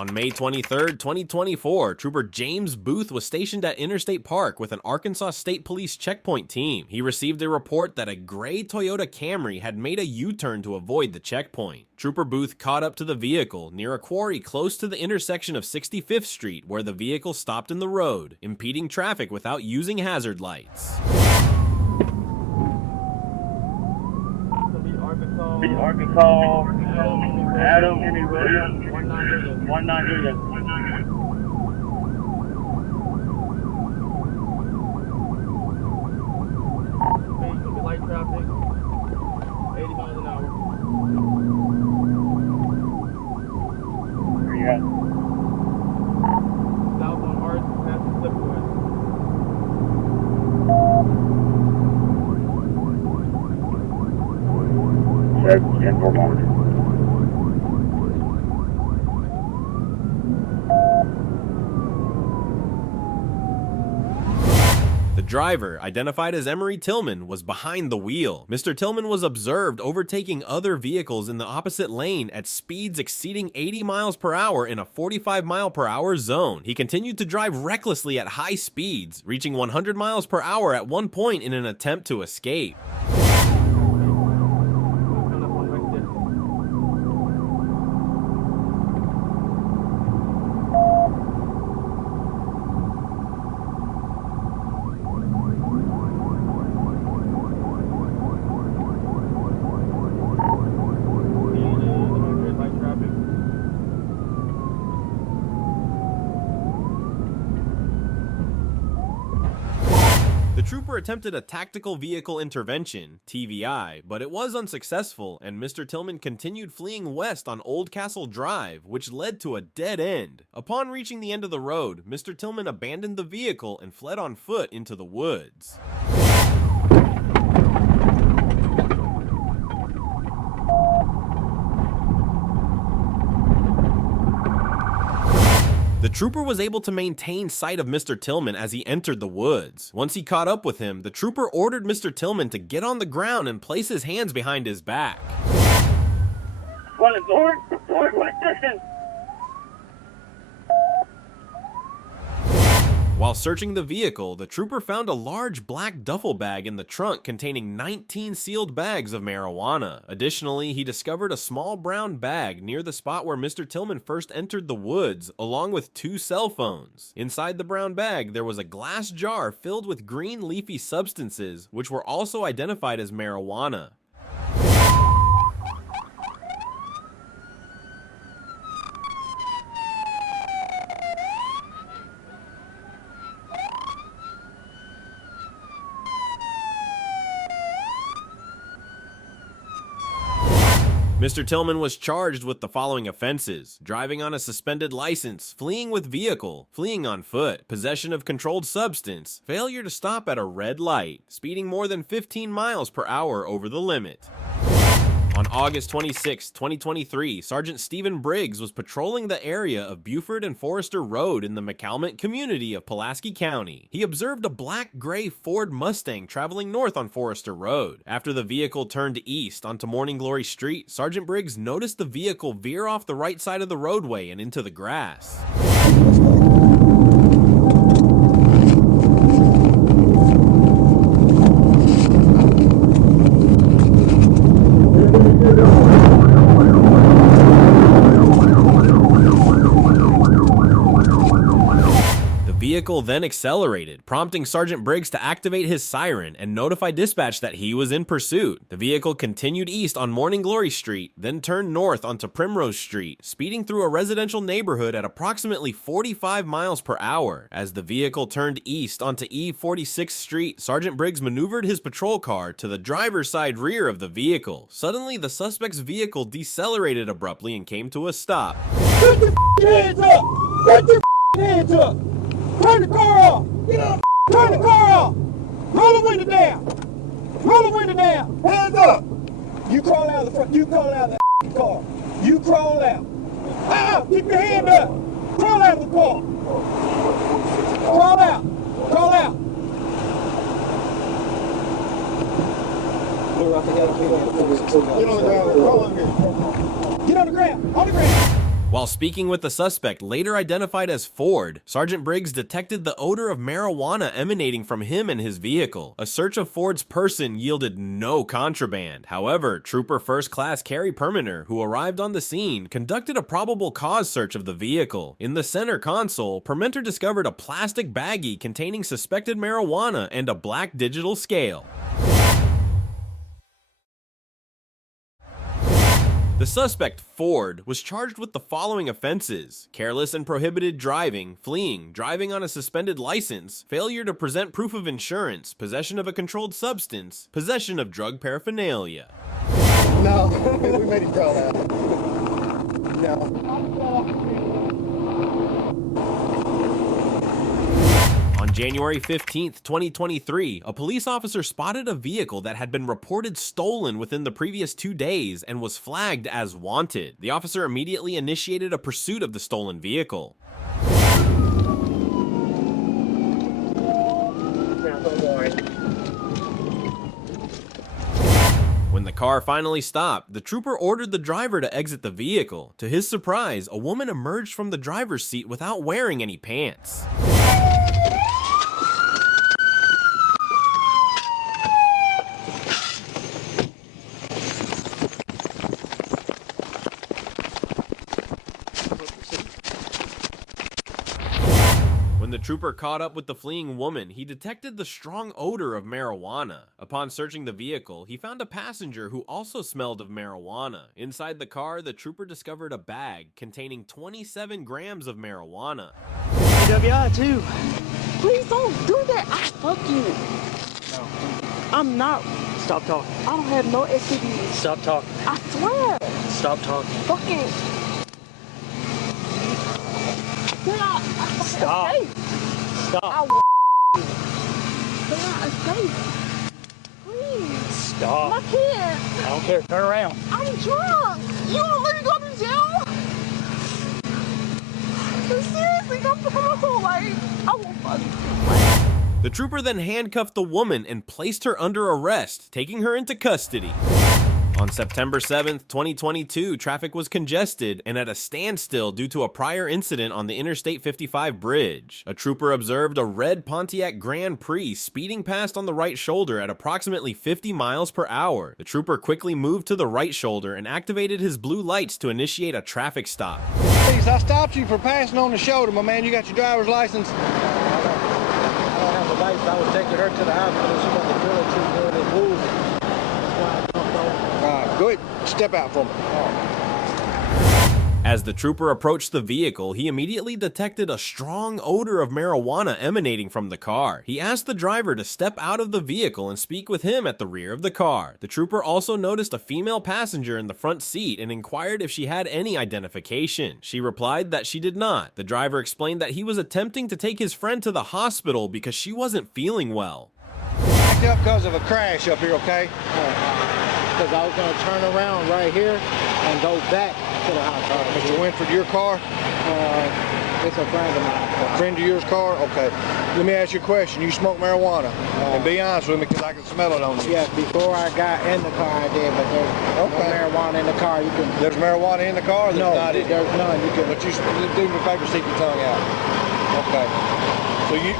On May 23, 2024, Trooper James Booth was stationed at Interstate Park with an Arkansas State Police checkpoint team. He received a report that a gray Toyota Camry had made a U-turn to avoid the checkpoint. Trooper Booth caught up to the vehicle near a quarry close to the intersection of 65th Street, where the vehicle stopped in the road, impeding traffic without using hazard lights. Arkansas, Adam, 190. Light traffic, 80 miles an hour. Where you at? South on Arts, past the Slipwood. Said 10-4 monitor. The driver, identified as Emery Tillman, was behind the wheel. Mr. Tillman was observed overtaking other vehicles in the opposite lane at speeds exceeding 80 miles per hour in a 45 mile per hour zone. He continued to drive recklessly at high speeds, reaching 100 miles per hour at one point in an attempt to escape. The trooper attempted a tactical vehicle intervention, TVI, but it was unsuccessful, and Mr. Tillman continued fleeing west on Old Castle Drive, which led to a dead end. Upon reaching the end of the road, Mr. Tillman abandoned the vehicle and fled on foot into the woods. The trooper was able to maintain sight of Mr. Tillman as he entered the woods. Once he caught up with him, the trooper ordered Mr. Tillman to get on the ground and place his hands behind his back. What is Lord? Lord, what distance? While searching the vehicle, the trooper found a large black duffel bag in the trunk containing 19 sealed bags of marijuana. Additionally, he discovered a small brown bag near the spot where Mr. Tillman first entered the woods, along with 2 cell phones. Inside the brown bag, there was a glass jar filled with green leafy substances, which were also identified as marijuana. Mr. Tillman was charged with the following offenses: driving on a suspended license, fleeing with vehicle, fleeing on foot, possession of controlled substance, failure to stop at a red light, speeding more than 15 miles per hour over the limit. On August 26, 2023, Sergeant Stephen Briggs was patrolling the area of Buford and Forester Road in the McCalmont community of Pulaski County. He observed a black-gray Ford Mustang traveling north on Forester Road. After the vehicle turned east onto Morning Glory Street, Sergeant Briggs noticed the vehicle veer off the right side of the roadway and into the grass. The vehicle then accelerated, prompting Sergeant Briggs to activate his siren and notify dispatch that he was in pursuit. The vehicle continued east on Morning Glory Street, then turned north onto Primrose Street, speeding through a residential neighborhood at approximately 45 miles per hour. As the vehicle turned east onto E46th Street, Sergeant Briggs maneuvered his patrol car to the driver's side rear of the vehicle. Suddenly, the suspect's vehicle decelerated abruptly and came to a stop. Put your hands up! Put your hands up! Turn the car off! Get up! Turn the car off! Roll the window down! Roll the window down! Hands up! You crawl out of the front. You crawl out of the car. You crawl out. Keep your hand up! Crawl out of the car! Crawl out! Crawl out! Get on the ground! Crawl on here! Get on the ground! On the ground! While speaking with the suspect, later identified as Ford, Sergeant Briggs detected the odor of marijuana emanating from him and his vehicle. A search of Ford's person yielded no contraband. However, Trooper First Class Carrie Perminer, who arrived on the scene, conducted a probable cause search of the vehicle. In the center console, Permenter discovered a plastic baggie containing suspected marijuana and a black digital scale. The suspect, Ford, was charged with the following offenses: careless and prohibited driving, fleeing, driving on a suspended license, failure to present proof of insurance, possession of a controlled substance, possession of drug paraphernalia. No, we made it tell that. No. On January 15th, 2023, a police officer spotted a vehicle that had been reported stolen within the previous 2 days and was flagged as wanted. The officer immediately initiated a pursuit of the stolen vehicle. When the car finally stopped, the trooper ordered the driver to exit the vehicle. To his surprise, a woman emerged from the driver's seat without wearing any pants. When the trooper caught up with the fleeing woman, he detected the strong odor of marijuana. Upon searching the vehicle, he found a passenger who also smelled of marijuana. Inside the car, the trooper discovered a bag containing 27 grams of marijuana. WI too. Please don't do that. I fuck you. No. I'm not. Stop talking. I don't have no STDs. Stop talking. I swear. Stop talking. Fucking. Stop. Stop. I will escape. Please. Stop. My kid. I don't care. Turn around. I'm drunk. You won't let me go to jail? Seriously, don't put my whole life. I will fuck you. The trooper then handcuffed the woman and placed her under arrest, taking her into custody. On September 7th, 2022, traffic was congested and at a standstill due to a prior incident on the Interstate 55 bridge. A trooper observed a red Pontiac Grand Prix speeding past on the right shoulder at approximately 50 miles per hour. The trooper quickly moved to the right shoulder and activated his blue lights to initiate a traffic stop. Please, I stopped you for passing on the shoulder, my man. You got your driver's license? I don't have a license. I was taking her to the hospital. She got the village. She was doing it woozy. That's why I jumped over. Go ahead, step out for me. As the trooper approached the vehicle, he immediately detected a strong odor of marijuana emanating from the car. He asked the driver to step out of the vehicle and speak with him at the rear of the car. The trooper also noticed a female passenger in the front seat and inquired if she had any identification. She replied that she did not. The driver explained that he was attempting to take his friend to the hospital because she wasn't feeling well. Backed up because of a crash up here, okay? Because I was going to turn around right here and go back to the house. Mr. Winford, your car? It's a friend of mine. A friend of yours car? Okay. Let me ask you a question. You smoke marijuana? And be honest with me, because I can smell it on you. Yes, before I got in the car I did, but there's no marijuana in the car. You can. There's marijuana in the car? Or No, not in there's there? none. You can. But you do me a favor, stick your tongue out. Okay. So you...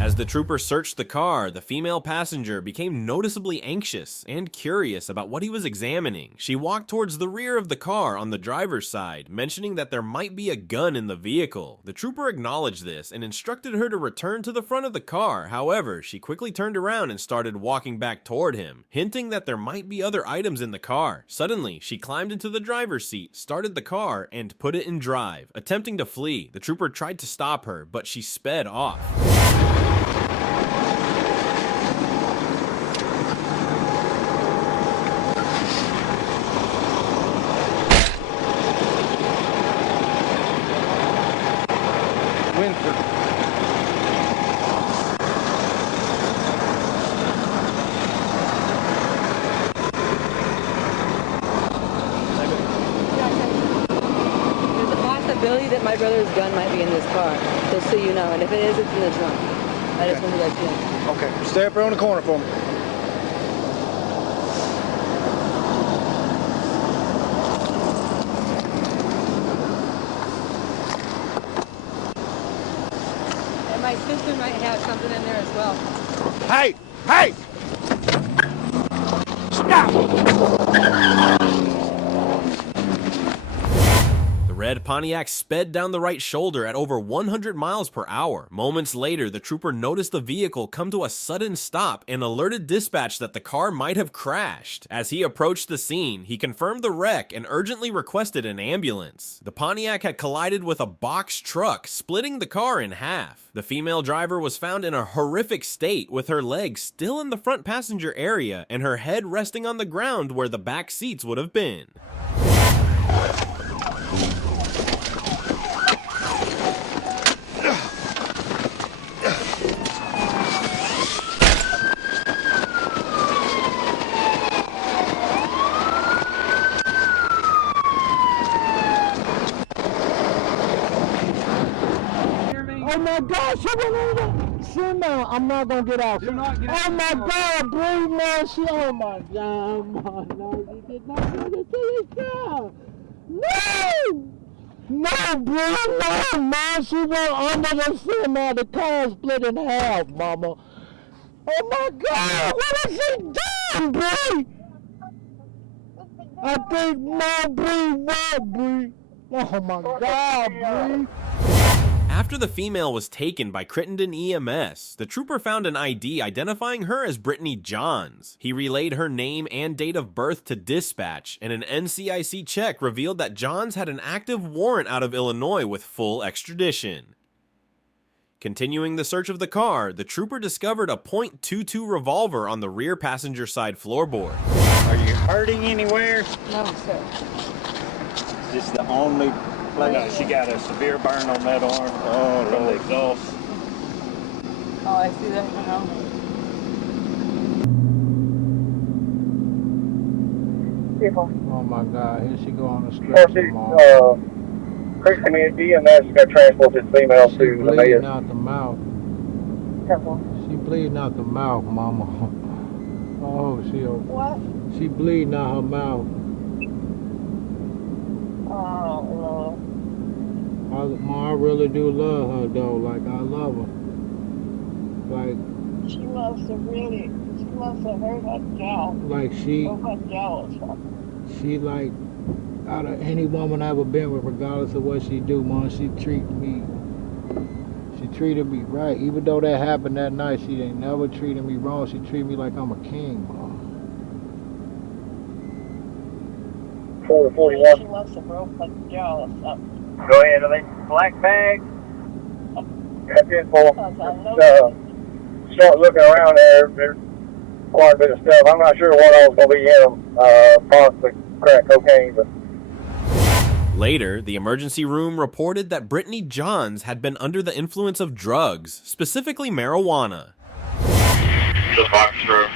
As the trooper searched the car, the female passenger became noticeably anxious and curious about what he was examining. She walked towards the rear of the car on the driver's side, mentioning that there might be a gun in the vehicle. The trooper acknowledged this and instructed her to return to the front of the car. However, she quickly turned around and started walking back toward him, hinting that there might be other items in the car. Suddenly, she climbed into the driver's seat, started the car, and put it in drive. Attempting to flee, the trooper tried to stop her, but she sped off. Winford. There's a possibility that my brother's gun might be in this car, just so you know. And if it is, it's in the trunk. I just want to let you know. Okay. Stay up here on the corner for me. my sister might have something in there as well. Hey! Hey! Stop! The red Pontiac sped down the right shoulder at over 100 miles per hour. Moments later, the trooper noticed the vehicle come to a sudden stop and alerted dispatch that the car might have crashed. As he approached the scene, he confirmed the wreck and urgently requested an ambulance. The Pontiac had collided with a box truck, splitting the car in half. The female driver was found in a horrific state, with her legs still in the front passenger area and her head resting on the ground where the back seats would have been. Oh my God, she went over. Sit down. I'm not gonna get out. You're not getting Oh my out. God, breathe, man. She. Oh my God, no, she did not go to this car. No, no, bro, no, man. She went under the seat, man. The car split in half, mama. Oh my God, what has she done, bro? I think no, breathe, what, breathe? Oh my God, breathe. After the female was taken by Crittenden EMS, the trooper found an ID identifying her as Brittany Johns. He relayed her name and date of birth to dispatch, and an NCIC check revealed that Johns had an active warrant out of Illinois with full extradition. Continuing the search of the car, the trooper discovered a .22 revolver on the rear passenger side floorboard. Are you hurting anywhere? No, sir. Is this the only place? No, she got a severe burn on that arm from the exhaust. Oh, I see that now. Oh my God, here she go on the stretcher, mom. Christian EMS got transported female She to the bleeding mayor. out the mouth. Careful. She bleeding out the mouth, mama. Oh, What? she bleeding out her mouth. Oh, I really do love her though. Like I love her. Like She must have hurt her jaw. like she Her jaw or something. she like out of any woman I ever been with, regardless of what she do, mom, she treated me right. Even though that happened that night, she ain't never treated me wrong. She treated me like I'm a king, mom. 441. She must have broke her jaw or something. Go ahead, are they black bags? That's it for. Because I know Start looking around there. There's quite a bit of stuff. I'm not sure what all was going to be in them. Possibly crack cocaine, but. Later, the emergency room reported that Brittany Johns had been under the influence of drugs, specifically marijuana. The box room.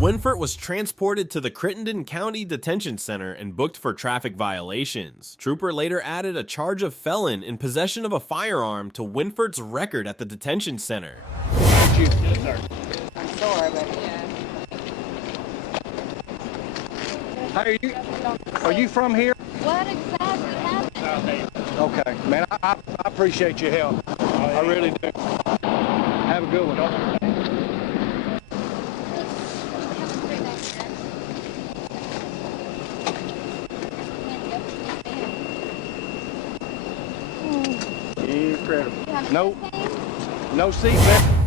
Winford was transported to the Crittenden County Detention Center and booked for traffic violations. Trooper later added a charge of felon in possession of a firearm to Winford's record at the detention center. I'm sore, but yeah. Hey, are you from here? What exactly happened? Okay, man, I appreciate your help. I really do. Have a good one. Incredible. No seatbelt.